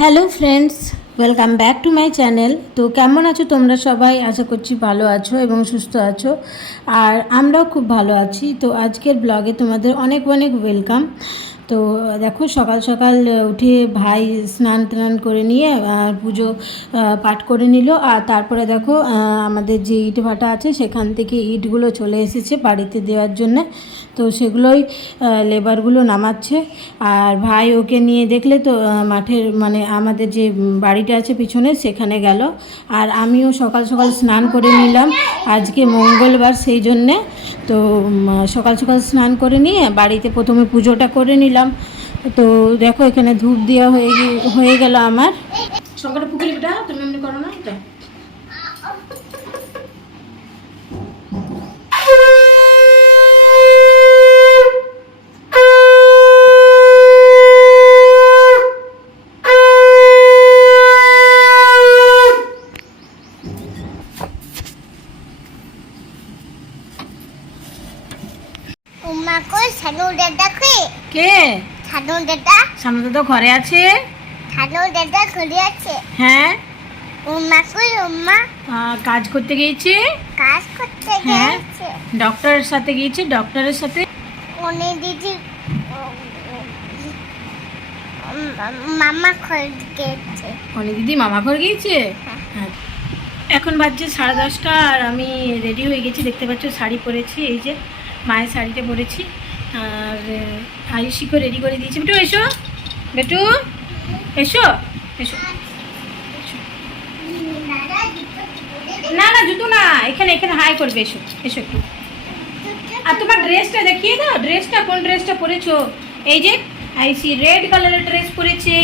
Hello friends welcome back to my channel তো কেমন আছো তোমরা সবাই? আশা করছি ভালো আছো এবং সুস্থ আছো। আর আমরাও খুব ভালো আছি। তো আজকের ব্লগে তোমাদের অনেক অনেক ওয়েলকাম তো দেখো সকাল সকাল উঠে ভাই স্নান টান করে নিয়ে আর পুজো পাঠ করে নিল। আর তারপরে দেখো আমাদের যে ইট ভাটা আছে, সেখান থেকে ইটগুলো চলে এসেছে বাড়িতে দেওয়ার জন্যে। তো সেগুলোই লেবারগুলো নামাচ্ছে। আর ভাই ওকে নিয়ে দেখলে তো মাঠের মানে আমাদের যে বাড়িটা আছে পিছনে, সেখানে গেল। আর আমিও সকাল সকাল স্নান করে নিলাম। আজকে মঙ্গলবার, সেই জন্যে। তো সকাল সকাল স্নান করে নিয়ে বাড়িতে প্রথমে পুজোটা করে নিলাম। তো দেখো এখানে ধূপ দেওয়া হয়ে হয়ে গেল আমার। সকালে পুকুরিটা তুমি এমনি করো না এটা উমা কই সানু দাদা কই কে সানু দাদা সামনে তো ঘরে আছে। সানু দাদা ঘুরে আছে। হ্যাঁ। উমা কই কাজ করতে গিয়েছে? কাজ করতে হ্যাঁ। ডক্টরের সাথে গিয়েছে ডক্টরের সাথে? উনি দিদি মামা গেছে অনেক দিদি মামা ঘর গিয়েছে? হ্যাঁ। এখন বাজছে সাড়ে দশটা আর আমি রেডি হয়ে গেছি দেখতে পাচ্ছ শাড়ি পরেছি এই যে মায়ের শাড়িটা পরেছি। আর আহ, আয়ুষিকেও রেডি করে দিয়েছি। বেটু এসো। বেটু এসো এসো। না না জুতো না এখানে এখানে হাই করবে এসো এসো একটু। আর তোমার ড্রেসটা দেখিয়ে দাও ড্রেসটা কোন ড্রেসটা পরেছো? এই যে আইসি রেড কালারের ড্রেস পরেছে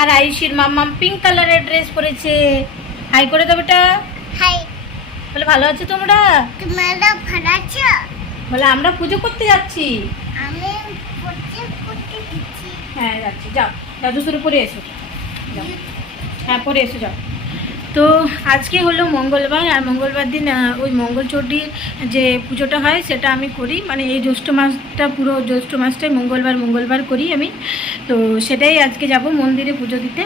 আর আয়ুষির মাম্মাম পিঙ্ক কালারের ড্রেস পরেছে। হাই করে দাও বেটা। হাই বলে ভালো আছো তোমরা? তোমরা ভালো আছো? বলে আমরা পুজো করতে যাচ্ছি। আমি হ্যাঁ যাচ্ছি। যাও। দাদু তোর পরে এসো। যাও। হ্যাঁ পরে এসো, যাও। তো আজকে হলো মঙ্গলবার, আর মঙ্গলবার দিন ওই মঙ্গল মঙ্গলচণ্ডীর যে পুজোটা হয়, সেটা আমি করি। মানে এই জ্যৈষ্ঠ মাসটা পুরো জ্যৈষ্ঠ মাসটাই মঙ্গলবার মঙ্গলবার করি আমি। তো সেটাই আজকে যাব মন্দিরে পুজো দিতে।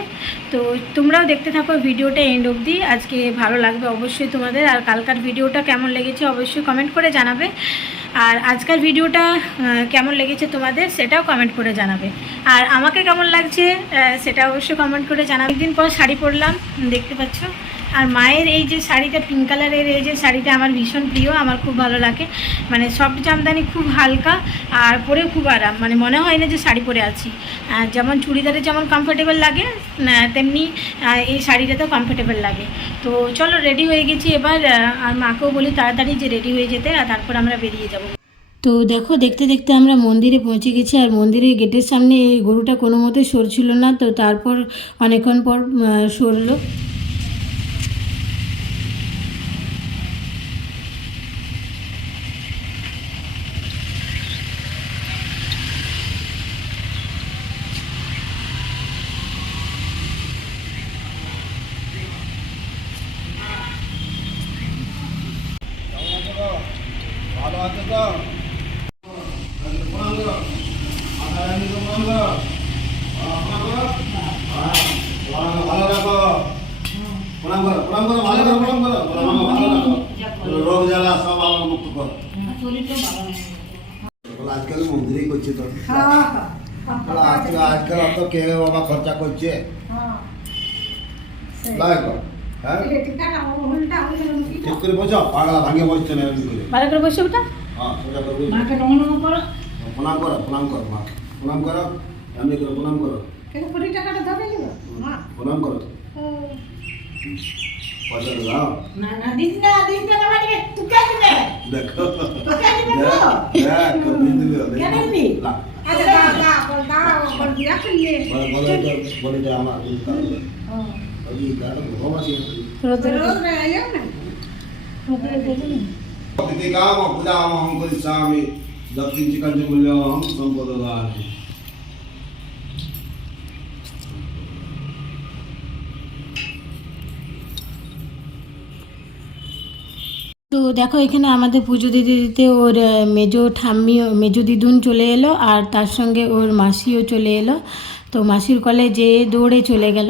তো তোমরাও দেখতে থাকো, ভিডিওটা এন্ড অবধি। আজকে ভালো লাগবে অবশ্যই তোমাদের। আর কালকার ভিডিওটা কেমন লেগেছে অবশ্যই কমেন্ট করে জানাবে। আর আজকের ভিডিওটা কেমন লেগেছে তোমাদের সেটাও কমেন্ট করে জানাবে। আর আমাকে কেমন লাগছে সেটা অবশ্যই কমেন্ট করে জানাবে। একদিন পর শাড়ি পরলাম, দেখতে পাচ্ছ। আর মায়ের এই যে শাড়িটা পিঙ্ক কালারের এই যে শাড়িটা আমার ভীষণ প্রিয়, আমার খুব ভালো লাগে। মানে সফট জামদানি খুব হালকা আর পরে খুব আরাম। মানে মনে হয় না যে শাড়ি পরে আছি। যেমন চুড়িদারে যেমন কমফোর্টেবল লাগে তেমনি এই শাড়িটাতেও কমফোর্টেবল লাগে। তো চলো রেডি হয়ে গেছি এবার আর মাকেও বলি তাড়াতাড়ি যে রেডি হয়ে যেতে, আর তারপর আমরা বেরিয়ে যাব। তো দেখো, দেখতে দেখতে আমরা মন্দিরে পৌঁছে গেছি, আর মন্দিরের গেটের সামনে এই গরুটা কোনো মতে সরছিল না। তো তারপর অনেকক্ষণ পর সরলো ভালো আছে তো প্রণাম করো মাথা রানীকে প্রণাম করো প্রণাম করো হ্যাঁ, প্রণাম ভালো রাখো প্রণাম করো প্রণাম করো ভালো করো প্রণাম করো প্রণাম ভালো রাখো রোগ জ্বালা সব আল্লাহ মুক্ত কর আজকাল মন্দিরেই করছে তো আজকাল আজকাল অত কে বাবা খরচা করছে ঠিক করে বসো পাগলা ভাঙে বসছে না করে ভালো ওটা হ্যাঁ সোজা করে বসো। প্রণাম করো প্রণাম করো মা প্রণাম করো এমনি করো প্রণাম করো প্রণাম করো পয়সা দাও দেখো দেখ কতদিন দিবে না বলে বলে এটা বলে এটা আমার এই কাজ ওই কাজ ভগবান অতিথি কাম পূজা অহং তো দেখো এখানে আমাদের পুজো দিতে দিতে ওর মেজো ঠাম্মি মেজো দিদুন চলে এলো আর তার সঙ্গে ওর মাসিও চলে এলো। তো মাসির কলে যে দৌড়ে চলে গেল।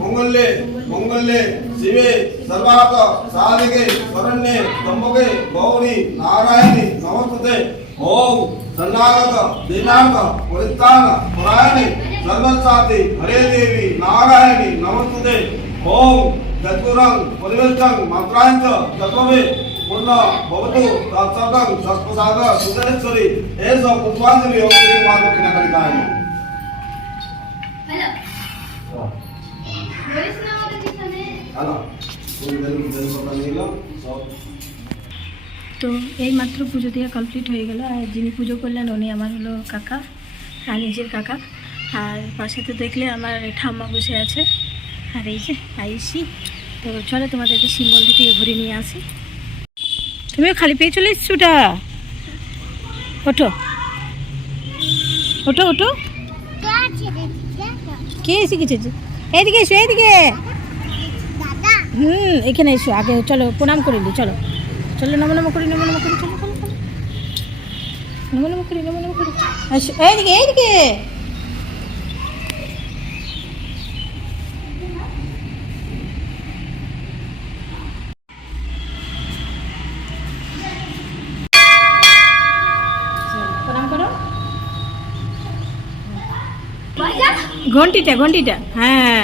মঙ্গলে মঙ্গলে शिवे सर्वात साधिके शरण्ये त्र्यंबके गौरी नारायणी नमस्ते ओम सन्नागत दीनांत परित्राण परायणे सर्वसाथी हरे देवी नारायणी नमस्ते ओम चतुरंग परिवर्तन मंत्रांच जपवे पूर्ण भवतु तत्सदं सत्प्रसाद सुंदरेश्वरी ऐसा पुष्पांजलि ओम श्री माता की नगरी गायन हेलो তো এই মাত্র পুজো দিয়ে কমপ্লিট হয়ে গেল আর যিনি পুজো করলেন উনি আমার হলো কাকা আর নিজের কাকা। আর পাশেতে দেখলে আমার ঠাম্মা বসে আছে। আর এই যে আইসি। তো চলো তোমাদেরকে সিম্বল দিতে ঘুরে নিয়ে আসি। তুমিও খালি পেয়ে চলে এসছো ওটা? ওঠো। ওঠো ওঠো। কে যে? এইদিকে এসো এইদিকে। হুম, এখানে এসো, আগে চলো, প্রণাম করে নি চলো। চলো, নম নম করি, নম নম করি, চলো চলো চলো। নম নম করি, নম নম করি। আসো এইদিকে এইদিকে ঘন্টিটা ঘন্টিটা হ্যাঁ।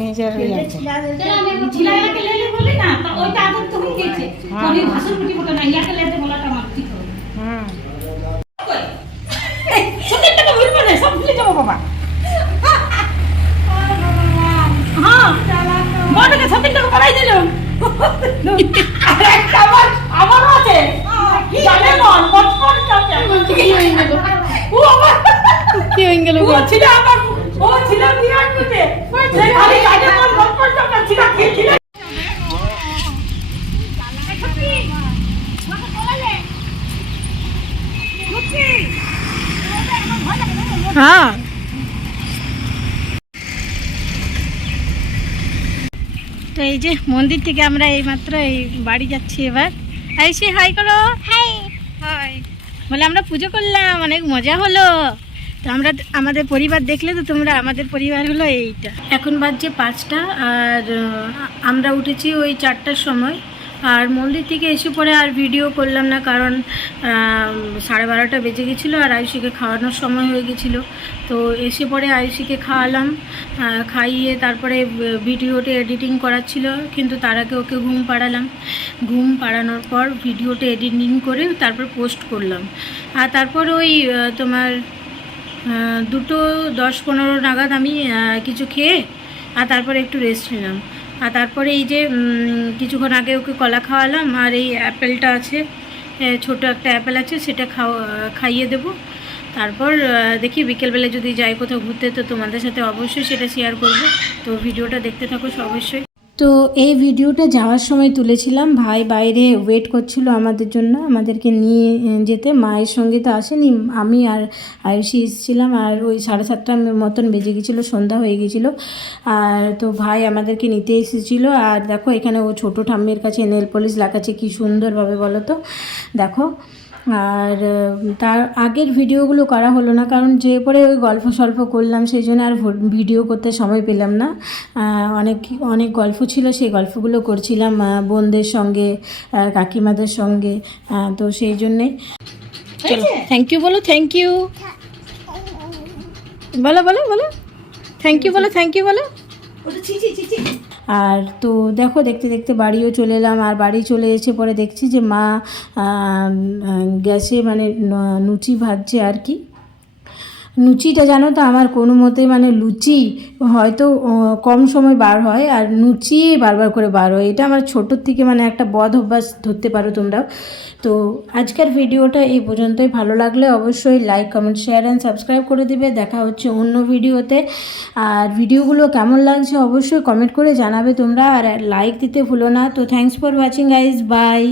নিজের ইয়ে আছে। হুম বাবা। হ্যাঁ বড়কে সত্যি টাকা পাঠাই দিলাম। আমারও আছে জানে মন বচপন ও আমার কি? হয়ে গেল? ও ছিল আমার ও ছিল বিরাট বুঝে খালি জানে মন বচপন টাকা ছিল কি ছিল? হ্যাঁ। তো এই যে মন্দির থেকে আমরা এইমাত্র এই বাড়ি যাচ্ছি এবার। আইসি হাই করো। হাই। হাই। বলে আমরা পুজো করলাম অনেক মজা হলো। তো আমরা আমাদের পরিবার দেখলে তো তোমরা আমাদের পরিবার হলো এইটা। এখন বাজছে পাঁচটা আর আমরা উঠেছি ওই চারটার সময়। আর মন্দির থেকে এসে পরে আর ভিডিও করলাম না, কারণ সাড়ে বারোটা বেজে গেছিল আর আয়ুষিকে খাওয়ানোর সময় হয়ে গেছিল। তো এসে পরে আয়ুষিকে খাওয়ালাম খাইয়ে তারপরে ভিডিওটা এডিটিং করাচ্ছিল, কিন্তু তার আগে ওকে ঘুম পাড়ালাম। ঘুম পাড়ানোর পর ভিডিওটা এডিটিং করে তারপর পোস্ট করলাম। আর তারপর ওই তোমার দুটো দশ পনেরো নাগাদ আমি কিছু খেয়ে, আর তারপরে একটু রেস্ট নিলাম। আর তারপরে এই যে কিছুক্ষণ আগে ওকে কলা খাওয়ালাম, আর এই অ্যাপেলটা আছে ছোট একটা অ্যাপেল আছে, সেটা খাওয়া খাইয়ে দেবো। তারপর দেখি বিকেলবেলা যদি যাই কোথাও ঘুরতে, তো তোমাদের সাথে অবশ্যই সেটা শেয়ার করব। তো ভিডিওটা দেখতে থাকো অবশ্যই। তো এই ভিডিওটা যাওয়ার সময় তুলেছিলাম। ভাই বাইরে ওয়েট করছিল আমাদের জন্য, আমাদেরকে নিয়ে যেতে। মায়ের সঙ্গে তো আসেনি, আমি আর আয়ুষি এসেছিলাম আর ওই সাড়ে সাতটার মতন বেজে গেছিল, সন্ধ্যা হয়ে গেছিল। আর তো ভাই আমাদেরকে নিতে এসেছিল। আর দেখো এখানে ও ছোটো ঠাম্মির কাছে নেল পলিশ লাগাচ্ছে, কি সুন্দরভাবে বলো তো? দেখো। আর তার আগের ভিডিওগুলো করা হলো না কারণ যে পরে ওই গল্প সল্প করলাম সেই জন্য আর ভো- ভিডিও করতে সময় পেলাম না। অনেক অনেক গল্প ছিল সেই গল্পগুলো করছিলাম বোনদের সঙ্গে কাকিমাদের সঙ্গে তো সেই জন্যে। চলো থ্যাংক ইউ বলো থ্যাংক ইউ বলো বলো বলো। থ্যাংক ইউ বলো থ্যাংক ইউ বলো। আর তো দেখো, দেখতে দেখতে বাড়িও চলে এলাম, আর বাড়ি চলে এসে পরে দেখছি যে মা গ্যাসে মানে নুচি লুচি ভাজছে আর কি। লুচিটা জানো তো, আমার কোনো মতে মানে লুচি হয়তো কম সময় বার হয়, আর লুচি বারবার করে বার হয়। এটা আমার ছোটোর থেকে মানে একটা বদ অভ্যাস ধরতে পারো তোমরাও। তো আজকের ভিডিওটা এই পর্যন্তই। ভালো লাগলে অবশ্যই like comment share and subscribe করে দিবে। দেখা হচ্ছে অন্য ভিডিওতে। আর ভিডিওগুলো কেমন লাগছে অবশ্যই কমেন্ট করে জানাবে তোমরা। আর লাইক দিতে ভুলো না। তো thanks for watching guys bye